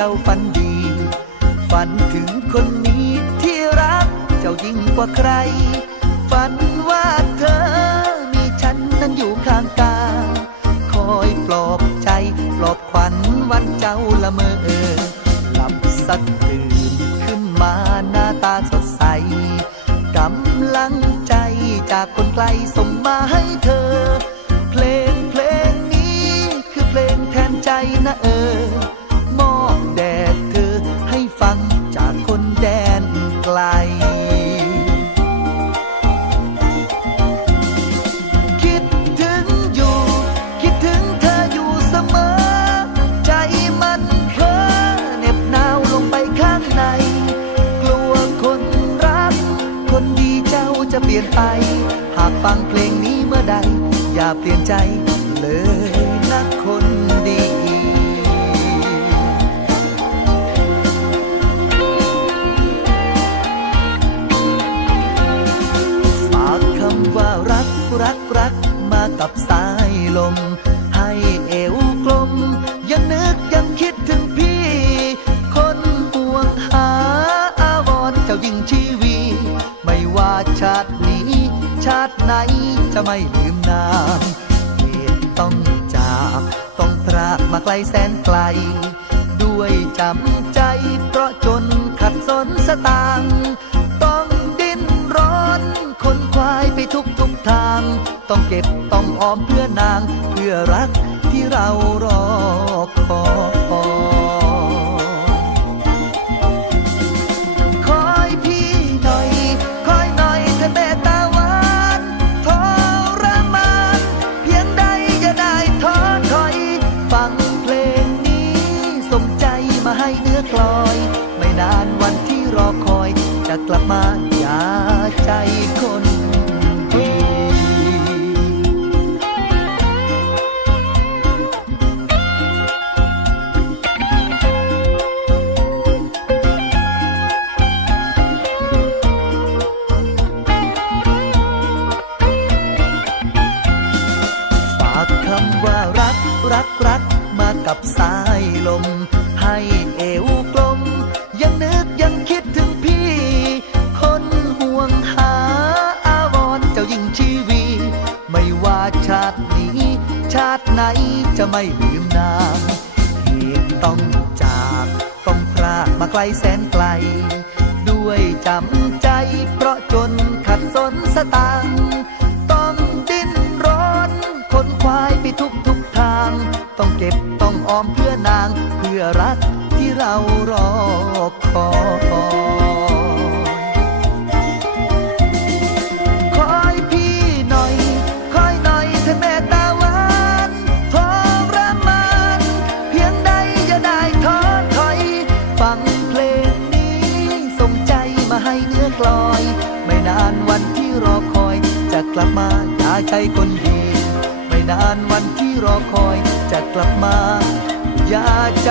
เจ้าฝันดี ฝันถึงคนนี้ที่รักเจ้ายิ่งกว่าใคร ฝันว่าเธอมีฉันนั้นอยู่ข้างกายคอยปลอบใจปลอบขวัญวันเจ้าละเมอหลับสักตื่นขึ้นมาหน้าตาสดใสกำลังใจจากคนไกลส่งมาให้ ไป หากฟังเพลงนี้เมื่อใด อย่าเปลี่ยนใจเลยนะคนดีฝากคำว่ารักรักรักมากับสายลม ให้เอว จะไม่ลืมนามเหตุต้องจากต้องพรากมาไกลแสนไกล ด้วยจำใจเพราะจนขัดสนสตางต้องดิ้นร้อนคนควายไปทุกทุกทาง ต้องเก็บต้องออมเพื่อนางเพื่อรักที่เรารอคอย จะกลับมาอย่าใจคนดีฝากคำว่ารักรักรักมากับสายลมให้ จะไม่ลืมนามเหตุต้องจากต้องพรากมาไกลแสนไกล ด้วยจำใจเพราะจนขัดสนสตางต้องดิ้นรนคนควายไปทุกทุกทาง ต้องเก็บต้องออมเพื่อนางเพื่อรักที่เรารอคอย ลับมาอย่าใจคนดี ไม่นานวันที่รอคอยจะกลับมาอย่าใจ